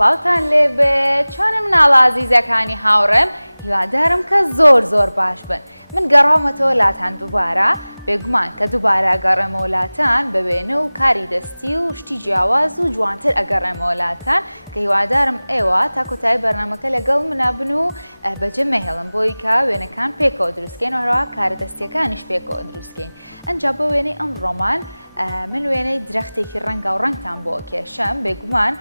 سڵاوتان لێبێت چۆنە مناڵە ئازیزەکانی هاوڕێم هیوادارم کە زۆر باش بن من گەڕاومەتەوە لاتان دووبارە بێگومان کە دووبارە ئەگەڕێمەوە لاتان بە وێنە و کاری دەستی و شتی جیاواز و جوانتر ئەگەڕێمەوە لاتان کە هیوادارم ئێوە تا کۆتایی بەرنامەکە لەگەڵ منە بن و بەجێ مەهێڵن بۆی کە وێنەکان پێکەوە دروستکەین و هەروەها کارە دەستیەکانیش پێکەوە دروستکەین ئەنجا بە وێنەی ئەم ڕۆمان من وێنەی درەختێکی ڕەنگە و ڕەنگتان بۆ کێشەم بێگومان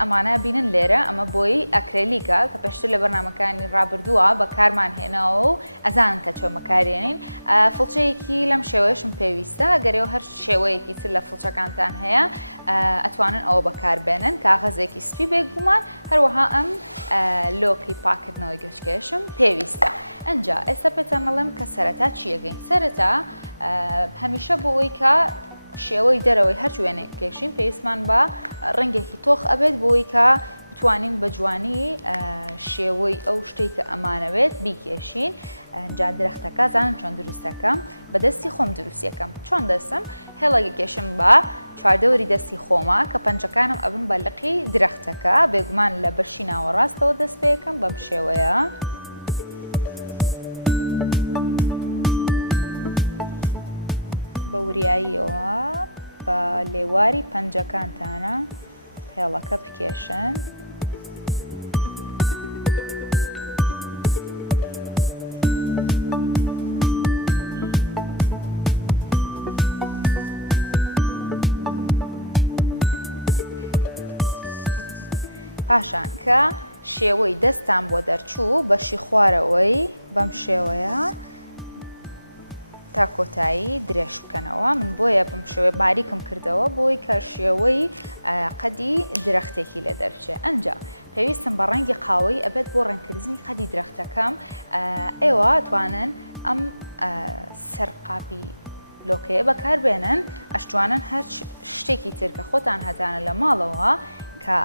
ئەمانە بینن لێرە ئەمە بۆی ئەکرێلیکە کە پێشتر لە بەرنامەکانی ڕابردووە بە کارمان هێناوە و ئەزانن کە چۆن بەکارێنین فڵچەیەکی لەم شێوەیەشم پێویستە ئەگەرەوە هەر شێوەیەکی تر لە فڵچەکانتان هەیە ئەتوانن ئەوە بەکاربێنن کاغەزێکی سپی بێگومان هەروەها ئەم لۆکی پاکردنەوەی گوێچکێشم پێویستە ئەنجا ئێستا پێتان دەڵێم کە سەرەتا چیەگەین سەرەتا هەمیشە بۆ ئەوەی کە شێوەی دەرەوەی هەر وێنێک بکێشین پێویستمان بە ڕەنگێکی تۆخ ئەبێت بۆی کە بتوانین بە جوانی شێوەی ئەو شتێک کە ئەمانەوێت بیکێشین ئەنجا درەختەکە زانن چۆن دروستەکەم بە دەستی خۆم دروستیەکەم چۆن دەستم هێڵەگە کێشم بە چواردەوەری دەستی خۆمە کە پەنجەکانم ئەبن بە لقی درەختەکە بێگومان لە بەرشی ناوەڕاستەوە دەست پێەکەم بەم شێوەیە بە وریاییەوە بە لێواری پەنجەکانتانە هێڵەکە بکێشن پاشان کە شێوەی دەستان بۆ دەرچوو بەشی خوارەوەی بەم شێوەیە تا کۆتایی درێژ بکەنەوە من بۆیە بەم شێوەیە باریکم کردەوە بۆی کە شێوەی قەدی درەختێکی لێ دەرچێت ئەنجا پێویستم بە ڕەنگی قاوەی ئەبێت بۆ ڕەنگکردنی قەدی درەختەکەم ئێوە توانن ئەم سەرقاپی لۆکەیە بەکاربێنن ئەشتوانن هەر شتێکی تر کە خۆتان هەزانە لە ماڵەوە کە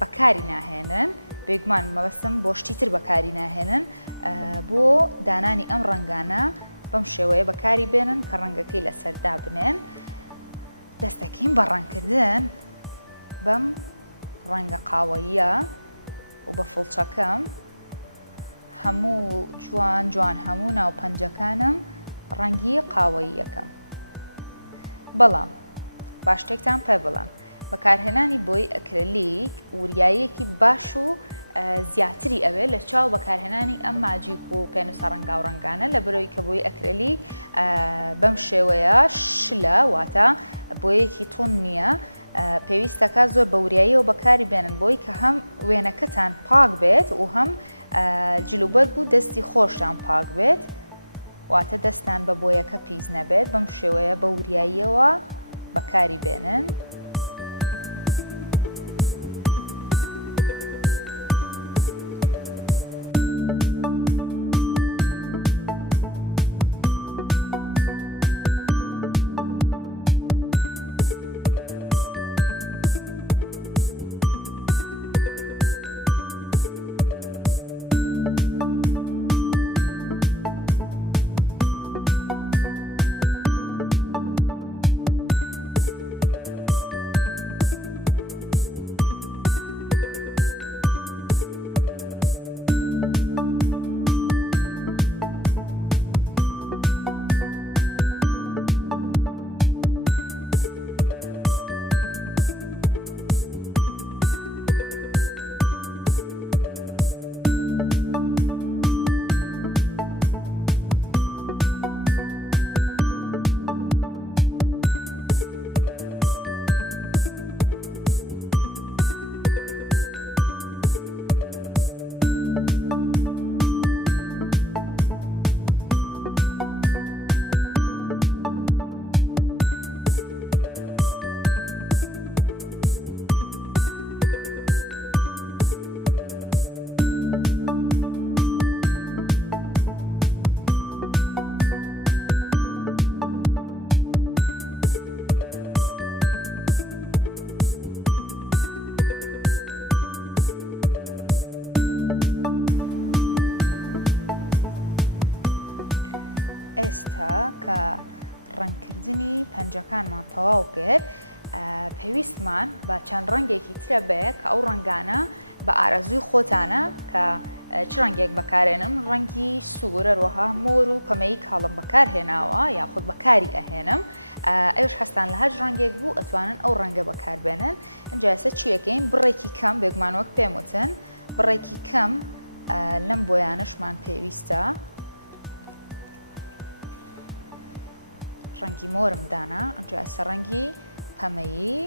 بەکاری ناهێنن بێگومان مەبەستم بۆ شتی تر بەکاری ناهێنن بۆ دانانی ئەم ڕەنگانە بەم شێوەیە بەکاری بێنن کە ڕەنگەکەی لەسەردا بنێن دەستەکەین بە ڕەنگکردن بەم ڕەنگە قاوەییە و بە فڵچەکەم هەموو جوان هەموو ناو پەنجەکانم ڕەنگی قاوەیی یەکەم بەڵام با شتێکتان پێ بڵێم بەکارهێنانی بۆی ئەکرێلیک وریایەکی باش و زیاتری ئەوێ لە چاو بەکارهێنانی ئەم ماجیک و پێنووسە ڕەنگا و ڕەنگانە لە بەرەوەی کە بۆی ئەکرێلیک بەم شێوەیە شلە واتە بۆیەکی تۆن نییە پێویستەکە زۆر بە وریاییەوە بەکاری بێنن بۆی کە هەم وێنەکەتان پاک بێت و هەم جلوبەرگ و دەستی خۆشتان پاک بێت واتە دەستان بە بۆیەکە پیس نەبێت بەم شێوەیە بە وریاییەوە بەکاری بێنن ئێستا کە ڕەنگکردنی پەنجەکانمان تەواو کرد پێویستمان بە چەند ڕەنگێکی ترە بێ کە ئەو ڕەنگانە بە ئارەزووی خۆتانە کە چ ڕەنگێک بەکارێنم ڕەنگی سوور هەروەها مۆر و پەمەی کاڵم بەکارهێناوە یاخود بەکاری ئەهێنم ئەوش هەستان لە هەر ڕەنگێک بوو ئەتوانن ئەو ڕەنگە بەکاربێنن ئەنجاسە چیەکەین بڕێکی کەم بێگومان وەک پێم وتن بڕێکی کەم لەم بۆیانشمان پێویستە ڕەنگی مۆرم دانا ئەنجاسە ڕەنگی پەمەیی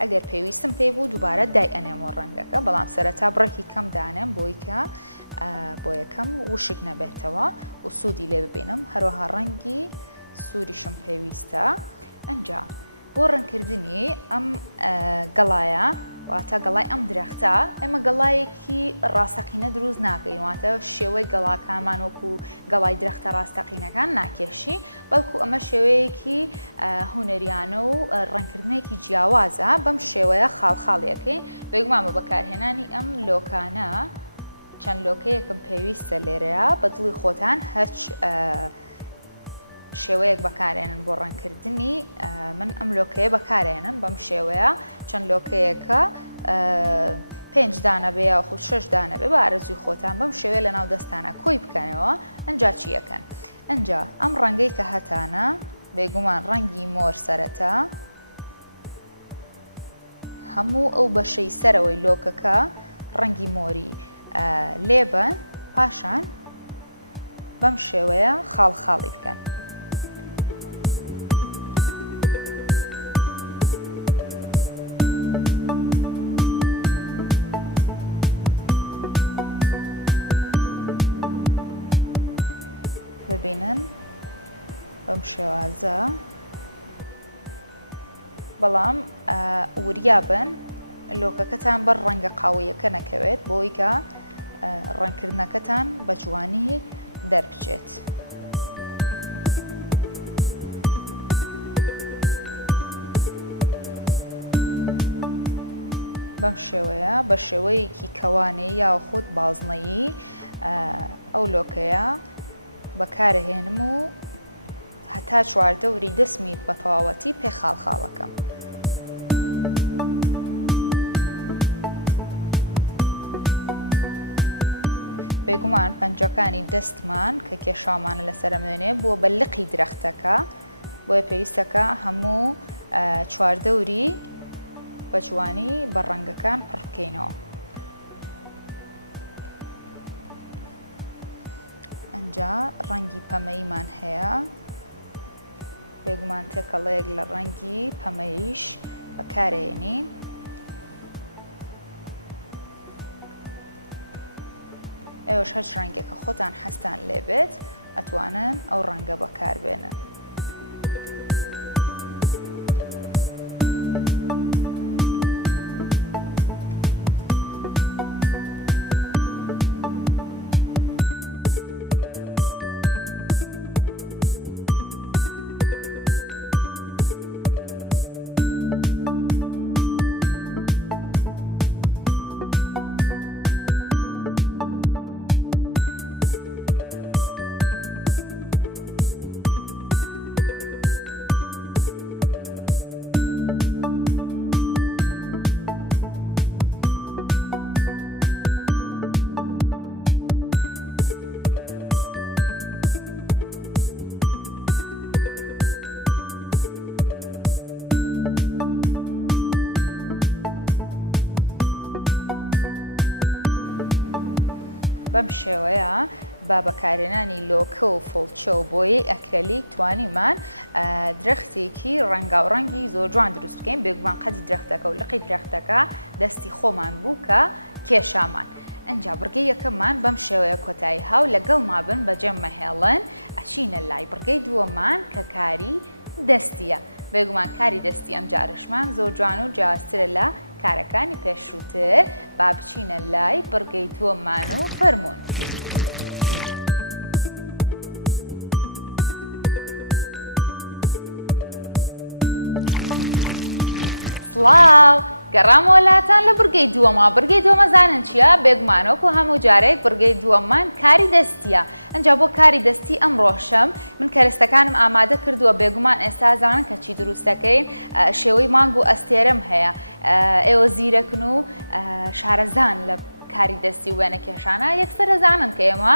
ئەگەر پێویستم پێی بوو دووبارە دای ئەنێمەوە ڕەنگەکە بەڵام سەرەتا بڕێکی کەم دانێم بۆی کە بۆ یەکەم وشک نەبێتەوە و سوودی لێ ببینم هەروەها ڕەنگی سووریشم پێویستە ئەنجا بۆ ڕەنگکردنی ئەم گەڵایە واتە گەڵای ئەم درەختە ئێمە گەڵایەکی ڕاستەقینە دروست ناکەین واتە شێوەی گەڵاکانمان وەکو گەڵای درەختە ڕاستەقینەکان ناکێشی بەڵکو ئەمە شێوەیەکی هونەریانە و ڕەنگکردنێکی جیاوازە بەم شێوەیە خاڵخاڵیەکەی بێگومان بە بەکارهێنانی ئەم لۆکانە چەند لۆکەیەکم پێویستە لێرەیە بە دڵی خۆتان هەرچ شێوەیەک بەکارێنن بۆ ڕەنگکردنی من ئەم لۆکەیە بەکارێنم بەم شێوەیە چەند لۆکەیەکە 5 دانە بێ یاخود 6 دانە بێ بە ئارەزووی خۆتان بەم شێوەیە لە ناو دەستانە کۆی بکەنەوە ئەنجا چیەکەن ئەنجا ئەم ڕەنگەی کە هەتانە بێگومان ڕەنگی مۆر سەرەتا هەموو ئەو بەشەی سەرەوەی لۆکەکە ڕەنگی مۆری لێبن پاشان بەم شێوەیە خاڵخاڵی بکەن ببینن بەم شێوازە بەڵام وریابن لۆکەکەتان بەر ڕەنگە قاوەیەکە نەکەوێت بۆی کە ڕەنگکردنەکەتان بە جوانی دەربچێت بەم شێوەیە بە شێوەیەکی کەوانەی یاخود بازنەیی ئەو لۆکەیە بەکارهێنم و هەتا 4 دەوری 10 میت بە تەواوەتی پێ خاڵخاڵەکەم بێگومان پەنجەکانی دەستمان کە کێشاومانە لەسەرمێنێ بووە بە لقی درەختەکە بۆیە پێویستەکە هەموو 4 دەوری بە جوانی بە ڕەنگەکان پڕ بکەینەوە ئەنجا ڕەنگی پەمەیمان هەیە بێگومان تێکەڵەیەک لە ڕەنگی پەمەیش بەکارهێنین ئێوەش هەر ڕەنگێکە خۆتان حەستان لێبێت ئەتوانن ئەو ڕەنگە بەکاربێنن بەم شێوەیە با بەکارهێنانی لۆکە و فڵچە و بۆیەی ئەکرەلیک توانیمان درەختێکی ڕەنگاوڕەنگی زۆر جوان دروست بکەین بێگومان قەدی درەختەکە و لقی درەختەکە دەستی خۆمان بوو کە کێشامان ئەنجا بڕگەی یەکەممان بەم شێوەیە کۆتایی هاو لەگەڵ مابن بەجێم مەهێڵن ئەچینە لای بڕگەی دووەمان کە کاری دەستیە بێگومان کاری دەستی ئەم جارشمان زۆر جوان و جیاوازترە لە کارەکانی پێشووتر با بچینە لای بڕگەی دووەمان و فەرموون. سڵاو! گەڕامەوە لاتان لە بڕگەی دووەمە. بڕگەی دووەمە زانن چییە؟ بێگومانۆک و هەموو جارێک بڕگەی دووەممان کاری دەستیە. ئەنجا بۆ کاری دەستی ئەم ڕۆژەم من کەرەستەکانم ئامادە کردووە بێگومان ئێستا زانن کە چی دروستەکەین شێوەی مانگ و ئەستێرەم هەیە. ئێوە زیرەکن و شارەزان لە کاری دەستی و وێنە کێشانە یەکسەرە زانن کە ئێمە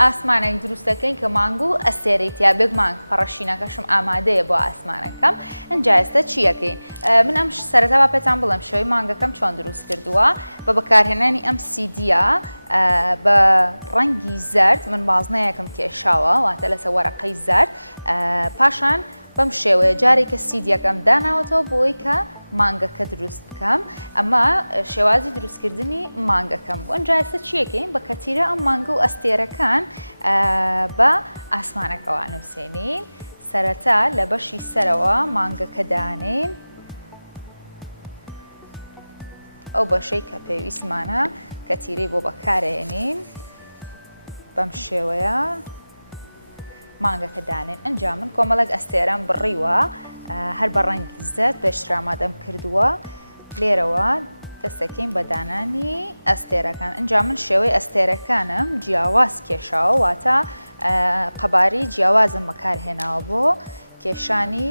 ئاسمانێک دروستەکەین کە مانگ و ئەستێرەیتیا بێگومان پەڕەشینەکەشم ئامادەیە بۆ ئاسمانەکەم. ئەنجا ئێستا چی یەکەین؟ من ئەم سەرەتا با پێتان بڵێم شێوەی مانگەکەم چۆن دروست کردووە بە بەکارهێنانی ئەم سیدیە بە ڕەنگی زەرد من بازنەیەکم کێشاوە واتە لەسەر وەرەقەی زەرد پاشان بەم شێوەیە جارێکە سیدیەکەم داناوەتەوە بۆی کە مانگەکە دروست بکەم. ئەمە شێوازی دروستکردنی مانگەکەم بوو. ئەنجا ئێستا چیەکەین؟ بە کەتیرە ئەم مانگە و ئەستێرەکان بە ئاسمانەکەوە نووسێنین. سەرەتا لە بەشی سەرەوە مانگەکە دانین ئەو بەشەی کە پێویستمانە کەتیرەی بۆ بەکارهێنین بەم شێوەیە مانگەکە دانێن. ئەنجا من کۆمەڵک ئەستێرەم بڕیوە هەر بە ڕەنگی زەرد پێشتر ئامادەم کردووە. لێرەوە دەستەکەین بە دانانی ئەستێرەکان. ئەنجا من شێوەی ئەستێرەکانم جیاواز کێشاوە واتە قەباری جیاوازم بەکارهێناوە بۆ کێشانی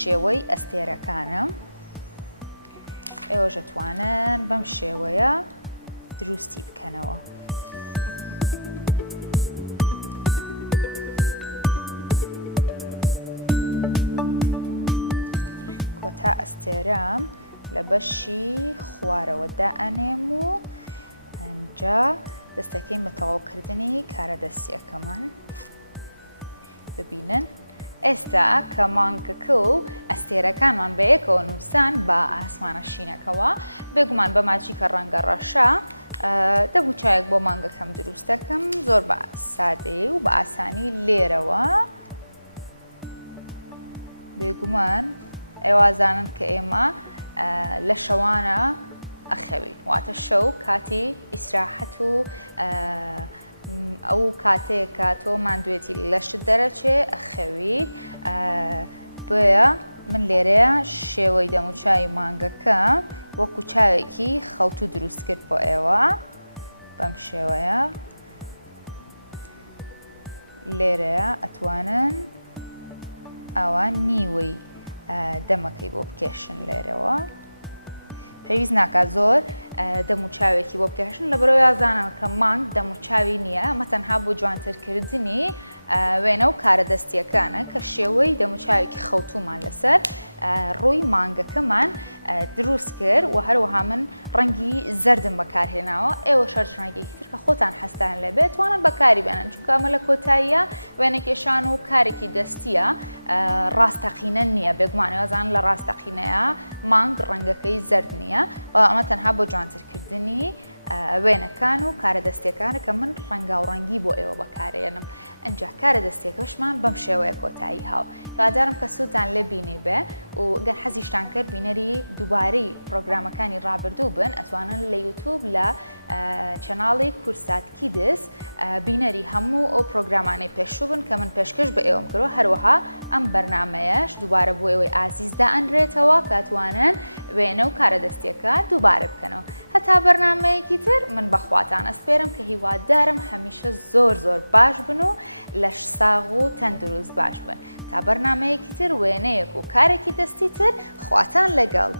شێوەی ئەستێرەکانم. ئێوەش دەتوانن بەم شێوەیە دروستی بکەنەوە. کۆتا ئەستێرەم لە بەشی خوارەوە دائەنێم و ئەنجا دەستەکەین بە تەواوکردنی کارە دەستیەکەمان. ببینن ئێستا کە مانگەکە و ئەستێرەکانمان بەیەکەوە نووسان بە ئاسمانە شینەکەوە بێگومان بە ماچیکە ڕەنگە ڕەشە دەبوو چایەک بۆ مانگەکەم دروست دەکەم زۆر بە سادەیی و بە ئاسانی لێرەوە بێگومان ئێوازانن کە ئێمە لە شەوانە ئەخەوین واتە شەو کاتی ئیسراحەت و ئەو کاتەیە کە تۆ ماندوێتی لەشت دەرەچێ ئەخەویت. بۆیە من لێرەیە شێوەی دەموچاوی مانگەکە وەکو چاوێکی خەوتو دروست کرد بۆ ئێوە بەم شێوەیە. لێرەیە ئەتوانن ئەوان نیوەی دەمەکەی بۆ بکێشن لێرەوە. پێویست ناکات زۆر دەموچاوێکی بۆ بکێشن لە بەرەوەی ئازانم کە مانگ دەموچاوی نییە ئەمە تەنها بۆ جوانترکردنی وێنە و کارە دەستیەکانە کە شێوەی دەموچاوێکی خەوتومان لەسەر ڕووی مانگەکەمان دروست کرد و هەروەها من ڕەنگی زەردم بەکارهێناوە. ئێوە شەرج ڕەنگێکی تر کە خۆتان حەستان لەبێت توانن بەکاری بێنن چونکە ئەمە لە کۆتاییە وێنەکێشان و کارێکی دەستیە ڕاستەقینە نییە بێگومانەوە زان لە ڕاستەقینەیە مانگ ڕەنگەکەی زەرد نییە بەڵام ئەمە تەنها بۆ جوانترکردنی وێنەکان و کارە دەستیەکانە کە من ڕەنگاوڕەنگی بۆ ئێوە بەکارێنم. ئەنجا کارە دەستیەکەشمان بەم شێوەیە کۆتایی هاو. هیوادارم کە سووتان لێ بینی بێ و گەر حەزیشتان کرد بینەری دووبارەی پرۆگرامەکانی ڕابردوو بن ئەتوانن لە یوتیوب لە چەناڵی کورسات کیدس بینەری هەموو ئەو پرۆگرامانەی پێشوو بن کە من پێشکەش بە ئێوەم کردوە. هەروەها ئەم بەرنامەیەش دووبارە بۆ ئێوەی ئازیز دائەنرێتەوە کە ئەتوانن وێنە و کارە دەستیەکە دووبارە بکەنەوە. هەتا بەرنامەیەکی تر من بەخواتان ئەسپێرم کە هیوادارم هەمیشە زۆر باش بن و لە ساغ و تەندروست باش بن. تا بەرنامەیەکی تر وێنەیەک و کارێکی دەستی تر خواتان لەگەڵ.